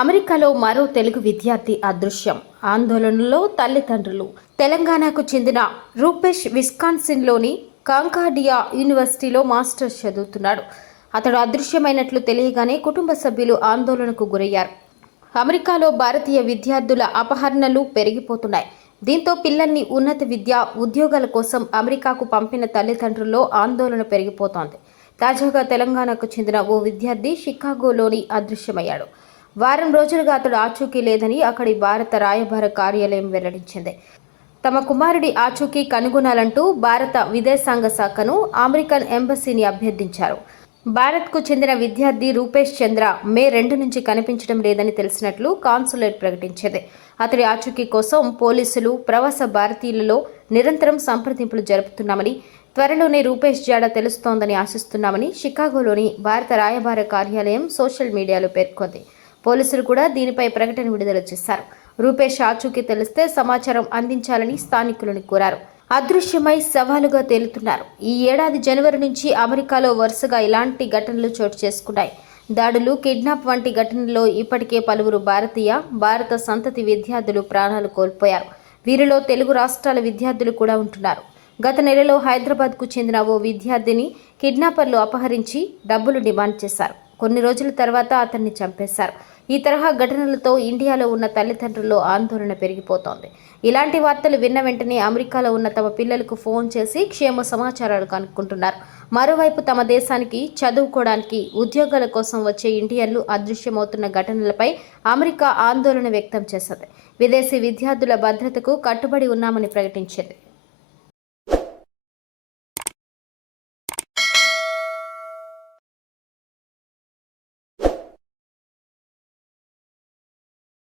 అమెరికాలో మరో తెలుగు విద్యార్థి అదృశ్యం. ఆందోళనలో తల్లిదండ్రులు. తెలంగాణకు చెందిన రూపేష్ విస్కాన్సిన్లోని కాంకార్డియా యూనివర్సిటీలో మాస్టర్స్ చదువుతున్నాడు. అతడు అదృశ్యమైనట్లు తెలియగానే కుటుంబ సభ్యులు ఆందోళనకు గురయ్యారు. అమెరికాలో భారతీయ విద్యార్థుల అపహరణలు పెరిగిపోతున్నాయి. దీంతో పిల్లల్ని ఉన్నత విద్య, ఉద్యోగాల కోసం అమెరికాకు పంపిన తల్లిదండ్రుల్లో ఆందోళన పెరిగిపోతోంది. తాజాగా తెలంగాణకు చెందిన ఓ విద్యార్థి షికాగోలోని అదృశ్యమయ్యాడు. వారం రోజులుగా అతడు ఆచూకీ లేదని అక్కడి భారత రాయబార కార్యాలయం వెల్లడించింది. తమ కుమారుడి ఆచూకీ కనుగొనాలంటూ భారత విదేశాంగ శాఖను అమెరికన్ ఎంబసీని అభ్యర్థించారు. భారత్కు చెందిన విద్యార్థి రూపేష్ చంద్ర మే 2 నుంచి కనిపించడం లేదని తెలిసినట్లు కాన్సులేట్ ప్రకటించింది. అతడి ఆచూకీ కోసం పోలీసులు, ప్రవాస భారతీయులలో నిరంతరం సంప్రదింపులు జరుపుతున్నామని, త్వరలోనే రూపేష్ జాడ తెలుస్తోందని ఆశిస్తున్నామని షికాగోలోని భారత రాయబార కార్యాలయం సోషల్ మీడియాలో పేర్కొంది. పోలీసులు కూడా దీనిపై ప్రకటన విడుదల చేశారు. రూపేష్ ఆచూకీ తెలిస్తే సమాచారం అందించాలని స్థానికులను కోరారు. అదృశ్యమై సవాలుగా తేలుతున్నారు. ఈ ఏడాది జనవరి నుంచి అమెరికాలో వరుసగా ఇలాంటి ఘటనలు చోటు చేసుకున్నాయి. దాడులు, కిడ్నాప్ వంటి ఘటనల్లో ఇప్పటికే పలువురు భారత సంతతి విద్యార్థులు ప్రాణాలు కోల్పోయారు. వీరిలో తెలుగు రాష్ట్రాల విద్యార్థులు కూడా ఉంటున్నారు. గత నెలలో హైదరాబాద్కు చెందిన ఓ విద్యార్థిని కిడ్నాపర్లు అపహరించి డబ్బులు డిమాండ్ చేశారు. కొన్ని రోజుల తర్వాత అతన్ని చంపేశారు. ఈ తరహా ఘటనలతో ఇండియాలో ఉన్న తల్లిదండ్రుల్లో ఆందోళన పెరిగిపోతోంది. ఇలాంటి వార్తలు విన్న వెంటనే అమెరికాలో ఉన్న తమ పిల్లలకు ఫోన్ చేసి క్షేమ సమాచారాలు కనుక్కుంటున్నారు. మరోవైపు తమ దేశానికి చదువుకోవడానికి, ఉద్యోగాల కోసం వచ్చే ఇండియన్లు అదృశ్యమవుతున్న ఘటనలపై అమెరికా ఆందోళన వ్యక్తం చేసింది. విదేశీ విద్యార్థుల భద్రతకు కట్టుబడి ఉన్నామని ప్రకటించింది.